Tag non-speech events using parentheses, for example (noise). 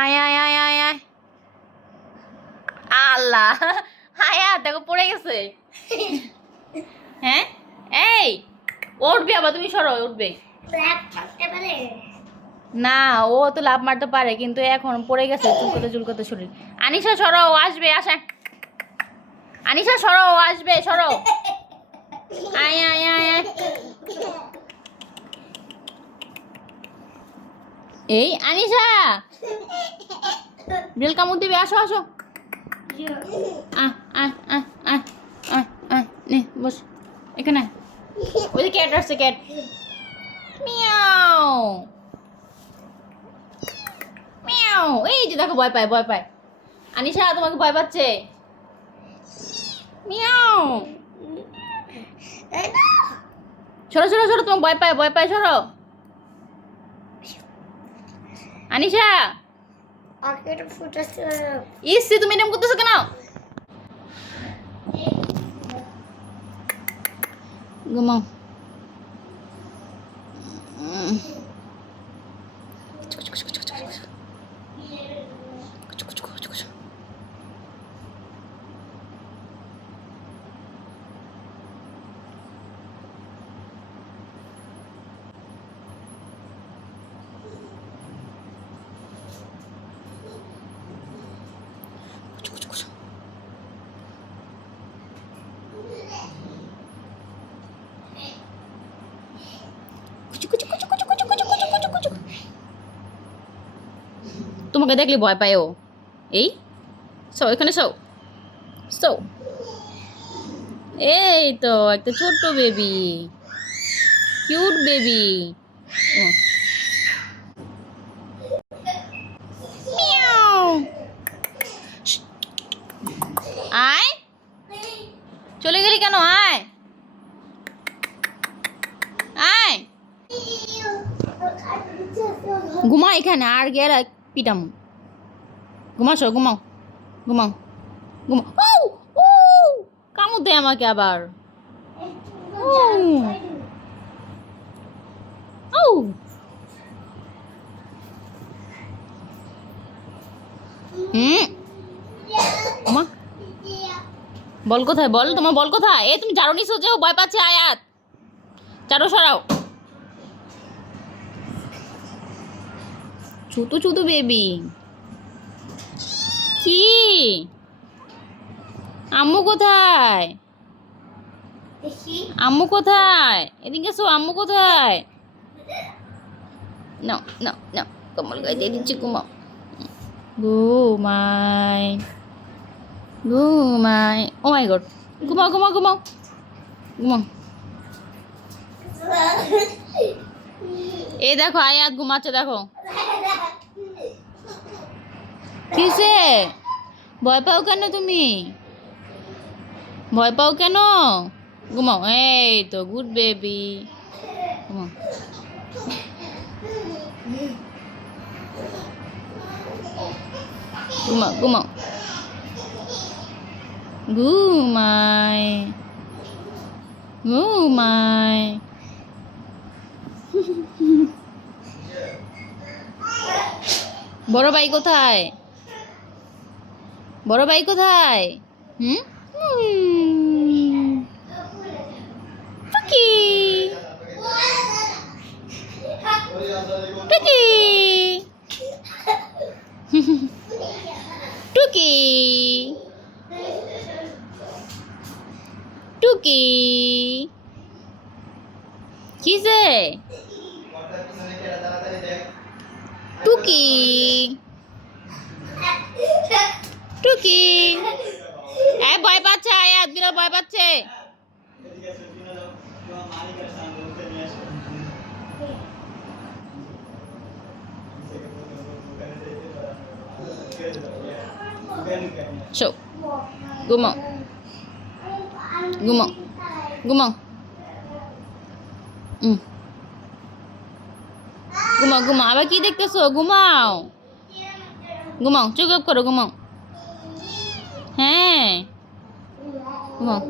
আয় আয় আয় আয় আয়। আল্লাহ। হায়া দেখো, পড়ে গেছে। হ্যাঁ? এই, উঠবে আবার, তুমি সরো, উঠবে। না, ও তো লাভ মারতে পারে, কিন্তু এখন পড়ে গেছে, চুলকোতে চুলকোতে শরীর। আনিশা, সরো আসবে, আসা। আনিশা, সরো আসবে, সরো আয় আয় আয় আয় এই আনিশা বেল কামড় দিবে আসো আসো। আহ আহ আহ আহ আহ আহ নে বস। এখানে ওই ক্যাট আসছে ক্যাট। মিয়াও। মিয়াও। এই যে দেখো ভয় পায় ভয় পায়। আনিশা তোমাকে ভয় পাচ্ছে। মিয়াও। সরো সরো সরো তোমাকে ভয় পায় ভয় পায় সরো। আনিশা? ইসি তুমি এরকম করতেছো কেন? ঘুমাও। তোমাকে দেখলে ভয় পায় ও। এই সো এখানে সো সো এই তো, একটা ছোট্ট বেবি কিউট বেবি আয়। চলে গেলি কেন? আয়। আয়। ঘুমা এখানে, আর গেলে পিটাম ঘুমাস ঘুমাও ঘুমাও ঘুমাও ও কামড় দেয় আমাকে আবার ও হুম মা বল কোথায় বল তোমার বল কোথায় এ তুমি জারো নিছো যে ভয় পাচ্ছে, আয়াত। চারো সরাও। ছোট ছোট বেবি কি? আম্মু কোথায়? আম্মু কোথায়? এদিকে এসো আম্মু কোথায়? না না না কমল গায়ে দিয়ে দিচ্ছি ঘুমাও। ঘুমাই। ঘুমাই। ও মাই গড ঘুমাও ঘুমাও ঘুমাও। ঘুমাও। (laughs) এই দেখো আয়াত ঘুমাচ্ছে দেখো। কিসে? ভয় পাও কেন তুমি? ভয় পাও কেন? ঘুমাও। এই তো গুড বেবি ঘুমাও। ঘুমাও ঘুমাও। ঘুমাই। ঘুমাই। বড় ভাই কোথায়? বড় ভাই কোথায়? হুম। টুকি। টুকি। টুকি। টুকি। টুকি। টুকি এ ভয় পাচ্ছে আয়াত বিড়াল ভয় পাচ্ছে। শো ঘুমাও ঘুমাও ঘুমাও হুম ঘুমাও আবার কি দেখতেছো? ঘুমাও। ঘুমাও চোখ আপ করো, ঘুমাও। হ্যাঁ। ঘুমাও